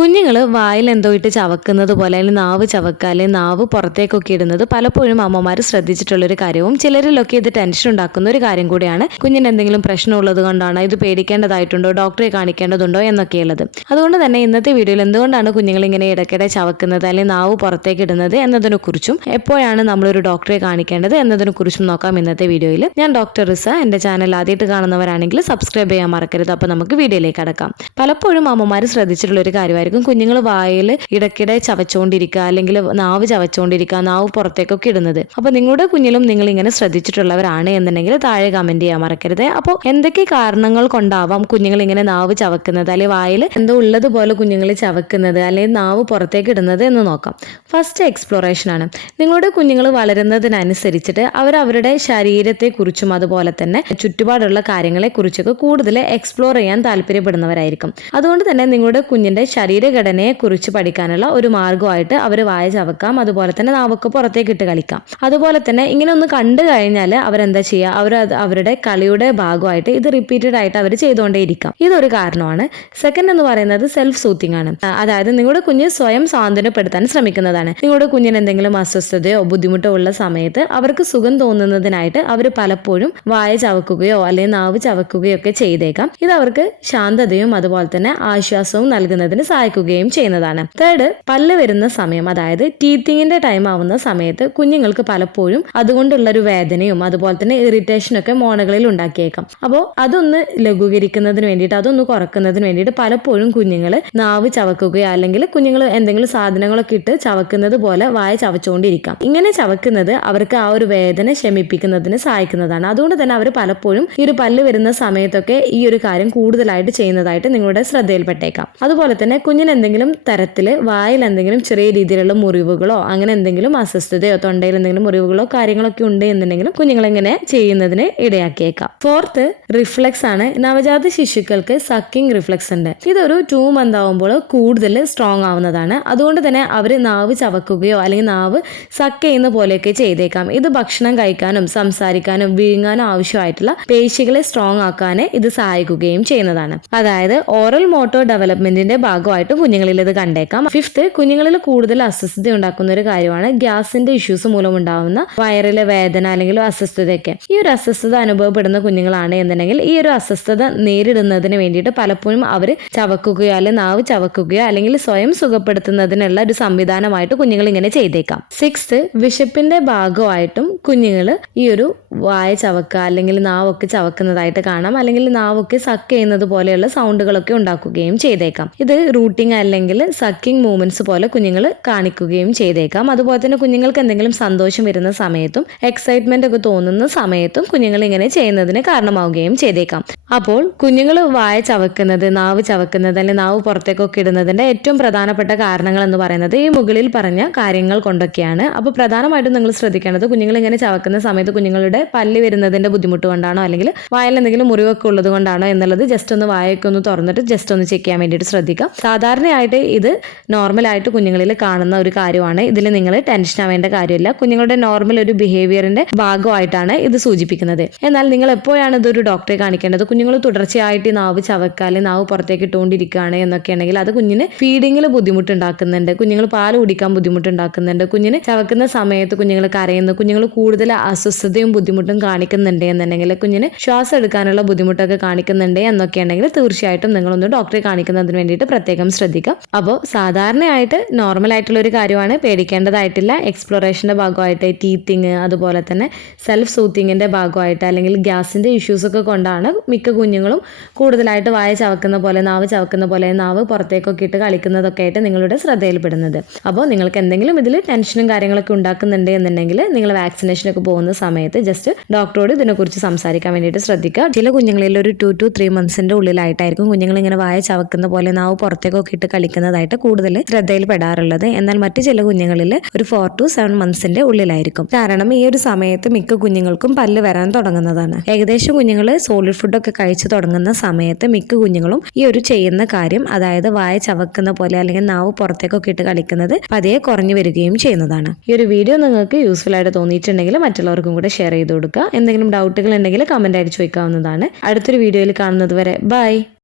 കുഞ്ഞുങ്ങൾ വായിൽ എന്തോ ഇട്ട് ചവക്കുന്നത് പോലെ അല്ലെങ്കിൽ നാവ് ചവക്കുക അല്ലെങ്കിൽ നാവ് പുറത്തേക്കൊക്കെ ഇടുന്നത് പലപ്പോഴും അമ്മമാർ ശ്രദ്ധിച്ചിട്ടുള്ളൊരു കാര്യവും ചിലരിലൊക്കെ ഇത് ടെൻഷൻ ഉണ്ടാക്കുന്ന ഒരു കാര്യം കൂടിയാണ്. കുഞ്ഞിന് എന്തെങ്കിലും പ്രശ്നമുള്ളത് കൊണ്ടാണ് ഇത് പേടിക്കേണ്ടതായിട്ടുണ്ടോ ഡോക്ടറെ കാണിക്കേണ്ടതുണ്ടോ എന്നൊക്കെയുള്ളത്. അതുകൊണ്ട് തന്നെ ഇന്നത്തെ വീഡിയോയിൽ എന്തുകൊണ്ടാണ് കുഞ്ഞുങ്ങൾ ഇങ്ങനെ ഇടയ്ക്കിടെ ചവക്കുന്നത് അല്ലെങ്കിൽ നാവ് പുറത്തേക്ക് ഇടുന്നത് എന്നതിനെ കുറിച്ചും എപ്പോഴാണ് നമ്മളൊരു ഡോക്ടറെ കാണിക്കേണ്ടത് എന്നതിനെക്കുറിച്ചും നോക്കാം ഇന്നത്തെ വീഡിയോയിൽ. ഞാൻ ഡോക്ടർ റിസ എന്റെ ചാനൽ ആദ്യമായിട്ട് കാണുന്നവരാണെങ്കിൽ സബ്സ്ക്രൈബ് ചെയ്യാൻ മറക്കരുത്. അപ്പോൾ നമുക്ക് വീഡിയോയിലേക്ക് അടക്കാം പലപ്പോഴും അമ്മമാർ ശ്രദ്ധിച്ചിട്ടുള്ള ഒരു കാര്യമായിരിക്കും കുഞ്ഞുങ്ങൾ വായിൽ ഇടയ്ക്കിടെ ചവച്ചുകൊണ്ടിരിക്കുക അല്ലെങ്കിൽ നാവ് ചവച്ചുകൊണ്ടിരിക്കുക നാവ് പുറത്തേക്കൊക്കെ ഇടുന്നത്. അപ്പോൾ നിങ്ങളുടെ കുഞ്ഞിലും നിങ്ങൾ ഇങ്ങനെ ശ്രദ്ധിച്ചിട്ടുള്ളവരാണ് എന്നുണ്ടെങ്കിൽ താഴെ കമന്റ് ചെയ്യാൻ മറക്കരുത്. അപ്പോൾ എന്തൊക്കെ കാരണങ്ങൾ കൊണ്ടാവാം കുഞ്ഞുങ്ങൾ ഇങ്ങനെ നാവ് ചവക്കുന്നത്? അല്ലെങ്കിൽ വായിൽ എന്തോ ഉള്ളതുപോലെ കുഞ്ഞുങ്ങൾ ചവക്കുന്നത്? അല്ലെങ്കിൽ നാവ് പുറത്തേക്ക് ഇടുന്നത് എന്ന് നോക്കാം. ഫസ്റ്റ് എക്സ്പ്ലോറേഷൻ ആണ്. നിങ്ങളുടെ കുഞ്ഞുങ്ങൾ വളരുന്നതിനനുസരിച്ചിട്ട് അവർ അവരുടെ ശരീരത്തെക്കുറിച്ചും അതുപോലെ തന്നെ ചുറ്റുപാടുള്ള കാര്യങ്ങളെക്കുറിച്ചൊക്കെ കൂടുതൽ എക്സ്പ്ലോർ ചെയ്യാൻ താല്പര്യപ്പെടുന്നവരായിരിക്കും. അതുകൊണ്ട് തന്നെ നിങ്ങളുടെ കുഞ്ഞിന്റെ ശരീരഘടനയെ കുറിച്ച് പഠിക്കാനുള്ള ഒരു മാർഗമായിട്ട് അവർ വായ ചവക്കാം. അതുപോലെ തന്നെ നാവൊക്കെ പുറത്തേക്ക് ഇട്ട് കളിക്കാം. അതുപോലെ തന്നെ ഇങ്ങനെ ഒന്ന് കണ്ടു കഴിഞ്ഞാൽ അവരെന്താ ചെയ്യുക അവർ അവരുടെ കളിയുടെ ഭാഗമായിട്ട് ഇത് റിപ്പീറ്റഡ് ആയിട്ട് അവർ ചെയ്തുകൊണ്ടേയിരിക്കാം. ഇതൊരു കാരണമാണ്. സെക്കൻഡ് എന്ന് പറയുന്നത് സെൽഫ് സൂത്തിങ് ആണ് അതായത് നിങ്ങളുടെ കുഞ്ഞ് സ്വയം സ്വാതന്ത്ര്യപ്പെടുത്താൻ ശ്രമിക്കുന്നതാണ്. നിങ്ങളുടെ കുഞ്ഞിന് എന്തെങ്കിലും അസ്വസ്ഥതയോ ബുദ്ധിമുട്ടോ ഉള്ള സമയത്ത് അവർക്ക് സുഖം തോന്നുന്നതിനായിട്ട് അവർ പലപ്പോഴും വായ ചവക്കുകയോ അല്ലെങ്കിൽ നാവ് ചവക്കുകയോ ഒക്കെ ചെയ്തേക്കാം. ഇത് അവർക്ക് ശാന്തതയും അതുപോലെ തന്നെ ആശ്വാസവും നൽകുന്നതിന് സഹായിക്കുകയും ചെയ്യുന്നതാണ്. തേർഡ് പല്ല് വരുന്ന സമയം അതായത് ടീത്തിങ്ങിന്റെ ടൈം ആവുന്ന സമയത്ത് കുഞ്ഞുങ്ങൾക്ക് പലപ്പോഴും അതുകൊണ്ടുള്ള ഒരു വേദനയും അതുപോലെ തന്നെ ഇറിറ്റേഷനും ഒക്കെ മോണകളിൽ ഉണ്ടാക്കിയേക്കാം. അപ്പോൾ അതൊന്ന് ലഘൂകരിക്കുന്നതിന് വേണ്ടിയിട്ട് അതൊന്ന് കുറക്കുന്നതിന് വേണ്ടിയിട്ട് പലപ്പോഴും കുഞ്ഞുങ്ങൾ നാവ് ചവക്കുകയോ അല്ലെങ്കിൽ കുഞ്ഞുങ്ങൾ എന്തെങ്കിലും സാധനങ്ങളൊക്കെ ഇട്ട് ചവക്കുന്നത് പോലെ വായ ചവച്ചുകൊണ്ടിരിക്കാം. ഇങ്ങനെ ചവക്കുന്നത് അവർക്ക് ആ ഒരു വേദന ശമിപ്പിക്കുന്നതിന് സഹായിക്കുന്നതാണ്. അതുകൊണ്ട് തന്നെ അവർ പലപ്പോഴും ഈ ഒരു പല്ല് വരുന്ന സമയത്തൊക്കെ ഈ ഒരു കാര്യം കൂടുതലായിട്ട് ചെയ്യുന്നതായിട്ട് നിങ്ങളുടെ ശ്രദ്ധയിൽപ്പെട്ടേക്കാം. അതുപോലെ തന്നെ കുഞ്ഞിന് എന്തെങ്കിലും തരത്തിൽ വായിൽ എന്തെങ്കിലും ചെറിയ രീതിയിലുള്ള മുറിവുകളോ അങ്ങനെ എന്തെങ്കിലും അസ്വസ്ഥതയോ തൊണ്ടയിൽ എന്തെങ്കിലും മുറിവുകളോ കാര്യങ്ങളൊക്കെ ഉണ്ട് എന്നുണ്ടെങ്കിലും കുഞ്ഞുങ്ങൾ ഇങ്ങനെ ചെയ്യുന്നതിന് ഇടയാക്കിയേക്കാം. ഫോർത്ത് റിഫ്ലക്സ് ആണ്. നവജാത ശിശുക്കൾക്ക് സക്കിംഗ് റിഫ്ലക്സ് ഉണ്ട്. ഇതൊരു ടു മന്ത് ആവുമ്പോൾ കൂടുതൽ സ്ട്രോങ് ആവുന്നതാണ്. അതുകൊണ്ട് തന്നെ അവർ നാവ് ചവക്കുകയോ അല്ലെങ്കിൽ നാവ് സക്ക് ചെയ്യുന്ന പോലെയൊക്കെ ചെയ്തേക്കാം. ഇത് ഭക്ഷണം കഴിക്കാനും സംസാരിക്കാനും വിഴുങ്ങാനും ആവശ്യമായിട്ടുള്ള പേശികളെ സ്ട്രോങ് ആക്കാൻ ഇത് സഹായിക്കുകയും ചെയ്യുന്നതാണ്. അതായത് ഓറൽ മോട്ടോർ ഡെവലപ്മെന്റിന്റെ ഭാഗമായിട്ട് കുഞ്ഞുങ്ങളിൽ ഇത് കണ്ടേക്കാം. ഫിഫ്ത്ത് കുഞ്ഞുങ്ങളിൽ കൂടുതൽ അസ്വസ്ഥത ഉണ്ടാക്കുന്ന ഒരു കാര്യമാണ് ഗ്യാസിന്റെ ഇഷ്യൂസ് മൂലം ഉണ്ടാവുന്ന വയറിലെ വേദന അല്ലെങ്കിൽ അസ്വസ്ഥതയൊക്കെ. ഈ ഒരു അസ്വസ്ഥത അനുഭവപ്പെടുന്ന കുഞ്ഞുങ്ങളാണ് എന്നുണ്ടെങ്കിൽ ഈ ഒരു അസ്വസ്ഥത നേരിടുന്നതിന് വേണ്ടിയിട്ട് പലപ്പോഴും അവർ ചവക്കുകയോ അല്ലെങ്കിൽ നാവ് ചവക്കുകയോ അല്ലെങ്കിൽ സ്വയം സുഖപ്പെടുത്തുന്നതിനുള്ള ഒരു സംവിധാനമായിട്ട് കുഞ്ഞുങ്ങൾ ഇങ്ങനെ ചെയ്തേക്കാം. സിക്സ്ത് വിശപ്പിന്റെ ഭാഗമായിട്ടും കുഞ്ഞുങ്ങൾ ഈ ഒരു വായ ചവക്കുക അല്ലെങ്കിൽ നാവൊക്കെ ചവക്കുന്നതായിട്ട് കാണാം. അല്ലെങ്കിൽ നാവൊക്കെ സക്ക് ചെയ്യുന്നത് പോലെയുള്ള സൗണ്ടുകളൊക്കെ ഉണ്ടാക്കുകയും ചെയ്തേക്കാം. ഇത് റൂട്ടിങ് അല്ലെങ്കിൽ സക്കിംഗ് മൂവ്മെന്റ്സ് പോലെ കുഞ്ഞുങ്ങൾ കാണിക്കുകയും ചെയ്തേക്കാം. അതുപോലെ തന്നെ കുഞ്ഞുങ്ങൾക്ക് എന്തെങ്കിലും സന്തോഷം വരുന്ന സമയത്തും എക്സൈറ്റ്മെന്റ് ഒക്കെ തോന്നുന്ന സമയത്തും കുഞ്ഞുങ്ങൾ ഇങ്ങനെ ചെയ്യുന്നതിന് കാരണമാവുകയും ചെയ്തേക്കാം. അപ്പോൾ കുഞ്ഞുങ്ങൾ വായ ചവക്കുന്നത് നാവ് ചവക്കുന്നത് അല്ലെങ്കിൽ നാവ് പുറത്തേക്കൊക്കെ ഇടുന്നതിന്റെ ഏറ്റവും പ്രധാനപ്പെട്ട കാരണങ്ങൾ എന്ന് പറയുന്നത് ഈ മുകളിൽ പറഞ്ഞ കാര്യങ്ങൾ കൊണ്ടൊക്കെയാണ്. അപ്പോൾ പ്രധാനമായിട്ടും നിങ്ങൾ ശ്രദ്ധിക്കേണ്ടത് കുഞ്ഞുങ്ങൾ ഇങ്ങനെ ചവക്കുന്ന സമയത്ത് കുഞ്ഞുങ്ങളുടെ പല്ല് വരുന്നതിന്റെ ബുദ്ധിമുട്ട് കൊണ്ടാണോ അല്ലെങ്കിൽ വായിൽ എന്തെങ്കിലും മുറിവൊക്കെ ഉള്ളത് കൊണ്ടാണോ എന്നുള്ളത് ജസ്റ്റ് ഒന്ന് വായൊക്കെ ഒന്ന് തുറന്നിട്ട് ജസ്റ്റ് ഒന്ന് ചെക്ക് ചെയ്യാൻ വേണ്ടിയിട്ട് ശ്രദ്ധിക്കുക. സാധാരണയായിട്ട് ഇത് നോർമലായിട്ട് കുഞ്ഞുങ്ങളിൽ കാണുന്ന ഒരു കാര്യമാണ്. ഇതിൽ നിങ്ങൾ ടെൻഷൻ ആവേണ്ട കാര്യമില്ല. കുഞ്ഞുങ്ങളുടെ നോർമൽ ഒരു ബിഹേവിയറിന്റെ ഭാഗമായിട്ടാണ് ഇത് സൂചിപ്പിക്കുന്നത്. എന്നാൽ നിങ്ങൾ എപ്പോഴാണ് ഇതൊരു ഡോക്ടറെ കാണിക്കേണ്ടത്? കുഞ്ഞുങ്ങൾ തുടർച്ചയായിട്ട് നാവ് ചവക്കാൽ നാവ് പുറത്തേക്ക് ഇട്ടുകൊണ്ടിരിക്കുകയാണ് എന്നൊക്കെ അത് കുഞ്ഞിന് ഫീഡിങ്ങിൽ ബുദ്ധിമുട്ടുണ്ടാക്കുന്നുണ്ട്. കുഞ്ഞുങ്ങൾ പാൽ കുടിക്കാൻ ബുദ്ധിമുട്ടുണ്ടാക്കുന്നുണ്ട്. കുഞ്ഞിന് ചവക്കുന്ന സമയത്ത് കുഞ്ഞുങ്ങൾ കരയുന്നു. കുഞ്ഞുങ്ങൾ കൂടുതൽ അസ്വസ്ഥതയും ബുദ്ധിമുട്ടും കാണിക്കുന്നുണ്ട് എന്നുണ്ടെങ്കിൽ കുഞ്ഞിന് ശ്വാസം എടുക്കാനുള്ള ബുദ്ധിമുട്ടൊക്കെ കാണിക്കുന്നുണ്ട് എന്നൊക്കെ ഉണ്ടെങ്കിൽ തീർച്ചയായിട്ടും നിങ്ങളൊന്ന് ഡോക്ടറെ കാണിക്കുന്നതിന് വേണ്ടിയിട്ട് പ്രത്യേകം ശ്രദ്ധിക്കാം. അപ്പോൾ സാധാരണയായിട്ട് നോർമൽ ആയിട്ടുള്ള ഒരു കാര്യമാണ് പേടിക്കേണ്ടതായിട്ടില്ല. എക്സ്പ്ലോറേഷന്റെ ഭാഗമായിട്ട് ടീത്തിങ് അതുപോലെ തന്നെ സെൽഫ് സൂത്തിങ്ങിന്റെ ഭാഗമായിട്ട് അല്ലെങ്കിൽ ഗ്യാസിന്റെ ഇഷ്യൂസ് ഒക്കെ കൊണ്ടാണ് മിക്ക കുഞ്ഞുങ്ങളും കൂടുതലായിട്ട് വായ ചവക്കുന്ന പോലെ നാവ് ചവക്കുന്ന പോലെ നാവ് പുറത്തേക്കൊക്കെ ഇട്ട് കളിക്കുന്നതൊക്കെ ആയിട്ട് നിങ്ങളുടെ ശ്രദ്ധയിൽപ്പെടുന്നത്. അപ്പോൾ നിങ്ങൾക്ക് എന്തെങ്കിലും ഇതിൽ ടെൻഷനും കാര്യങ്ങളൊക്കെ ഉണ്ടാക്കുന്നുണ്ട് എന്നുണ്ടെങ്കിൽ നിങ്ങൾ വാക്സിനേഷനൊക്കെ പോകുന്ന സമയത്ത് ജസ്റ്റ് ഡോക്ടറോട് ഇതിനെക്കുറിച്ച് സംസാരിക്കാൻ വേണ്ടിയിട്ട് ശ്രദ്ധിക്കുക. ചില കുഞ്ഞുങ്ങളിൽ ഒരു ടു ടു ത്രീ മന്ത്സിന്റെ ഉള്ളിലായിട്ടായിരിക്കും കുഞ്ഞുങ്ങൾ ഇങ്ങനെ വായ ചവക്കുന്ന പോലെ നാവ് പുറത്തേക്കൊക്കെ ഇട്ട് കളിക്കുന്നതായിട്ട് കൂടുതൽ ശ്രദ്ധയിൽപ്പെടാറുള്ളത്. എന്നാൽ മറ്റു ചില കുഞ്ഞുങ്ങളിൽ ഒരു ഫോർ ടു സെവൻ മന്ത്സിന്റെ ഉള്ളിലായിരിക്കും. കാരണം ഈ ഒരു സമയത്ത് മിക്ക കുഞ്ഞുങ്ങൾക്കും പല്ല് വരാൻ തുടങ്ങുന്നതാണ്. ഏകദേശം കുഞ്ഞുങ്ങൾ സോളിഡ് ഫുഡൊക്കെ കഴിച്ചു തുടങ്ങുന്ന സമയത്ത് മിക്ക കുഞ്ഞുങ്ങളും ഈ ഒരു ചെയ്യുന്ന കാര്യം അതായത് വായ ചവക്കുന്ന പോലെ അല്ലെങ്കിൽ നാവ് പുറത്തേക്കൊക്കെ ഇട്ട് കളിക്കുന്നത് പതിയെ കുറഞ്ഞു വരികയും ചെയ്യുന്നതാണ്. ഈ ഒരു വീഡിയോ നിങ്ങൾക്ക് യൂസ്ഫുൾ ആയിട്ട് തോന്നിയിട്ടുണ്ടെങ്കിൽ മറ്റുള്ളവർക്കും കൂടെ ഷെയർ ചെയ്ത് കൊടുക്കുക. എന്തെങ്കിലും ഡൗട്ടുകൾ ഉണ്ടെങ്കിൽ കമന്റ് ആയിട്ട് ചോദിക്കാവുന്നതാണ്. അടുത്തൊരു വീഡിയോയിൽ കാണുന്നത് വരെ ബൈ